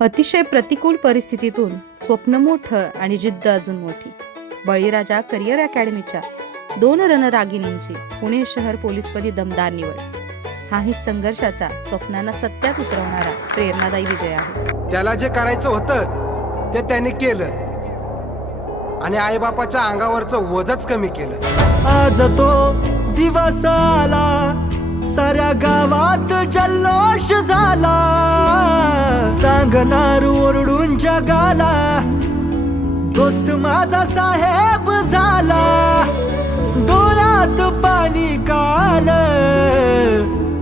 अतिशय प्रतिकूल परिस्थितीतून स्वप्न मोठं आणि जिद्द अजून मोठी. बळीराजा करिअर अकॅडमीच्या 2 रणरागिणींची पुणे शहर पोलीसपदी दमदार निवड. हाही संघर्षाचा, स्वप्नांना सत्यात उतरवणारा प्रेरणादायी विजय आहे. त्याला जे करायचं होतं ते त्याने केलं आणि आईबापाच्या अंगावरचं वजच कमी केलं. आज तो दिवस आला, साऱ्या गावात जल्लोष झाला. सांगणार ओरडून जगाला, दोस्त माझा साहेब झाला. डोळ्यात पाणी काल,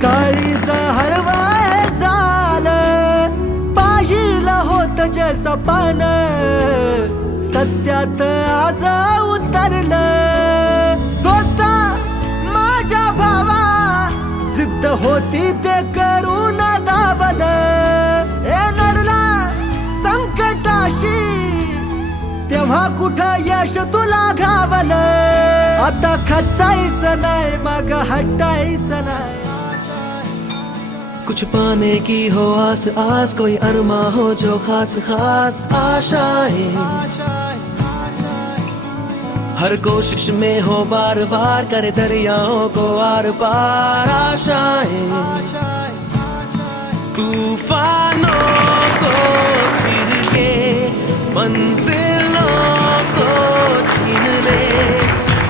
काळीज हळवाय झालं. पाहिलं होत जे सपान, सत्यात आज उतरलं. दोस्ता माझ्या भावा, जिद्द होती ते करून दाबलं. लढला संकटाशी, तेव्हा कुठं यश तुला घावलं. आता खचायचं नाही, माग हटायचं नाही. कुछ पाने की हो आस आस, कोई अरमा हो जो खास खास आशाएं. हर कोशिश में हो बार बार, करे दरियाओं को आर पार आशाएं. तूफानों को चीर के मंजिलों को छीन ले.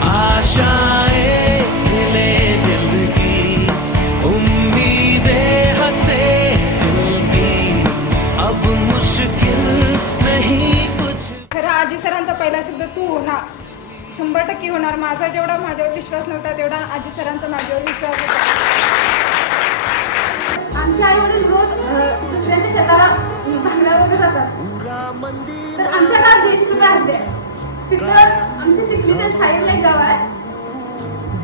आशाएं हिले दिल की, उम्मीदें हंसे दिल की. अब मुश्किल नहीं कुछ. खरं आजी सरांचा पहिला शब्द तू होणार, 100% होणार. माझा जेवढा माझ्यावर विश्वास नव्हता तेवढा आजी सरांचा माझ्यावर विश्वास होता. आमचे आई वडील रोज दुसऱ्यांच्या शेताला भांगला वगैरे जातात. तर आमच्या गावात 150 रुपये असते. तिथं आमच्या चिखलीच्या साईडला एक गाव आहे,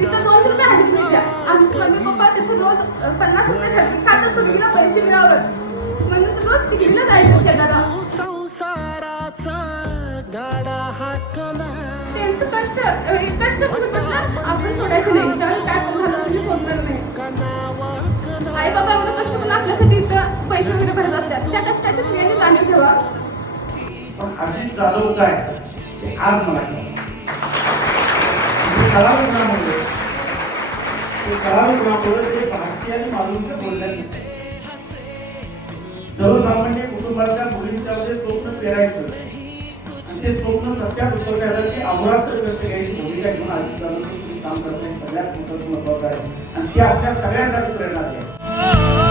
तिथं 200 रुपये हजेरी मिळते. आमचे मम्मी पप्पा तिथं रोज 50 रुपयासाठी खातात, मुलगीला पैसे मिळावं म्हणून रोज चिखलीला जायचं शेताला. त्यांचं कष्ट म्हटलं आपण सोडायचं नाही. त्यावेळी काय पण झालं म्हणजे सोडणार नाही. आई बाबा एवढं कष्ट करून आपल्यासाठी इथं पैसे वगैरे भरत असतात. त्या कष्टाची सगळ्यांनी जाणीव ठेवा. पण अजित जाधव काय ते आज मला कलावंतामुळे जे भारतीयांनी मालूमचं बोलण्यात सर्वसामान्य कुटुंबातल्या मुलींच्या मध्ये स्वप्न पेरायचं आणि ते स्वप्न सत्यात उतरण्यासाठी अहोरात्र व्यक्त घ्यायची भूमिका घेऊन अजित जाधव काम करण्याचे सगळ्यात महत्त्वाचं आहे आणि ती आपल्या सगळ्यांसाठी प्रेरणा आहे.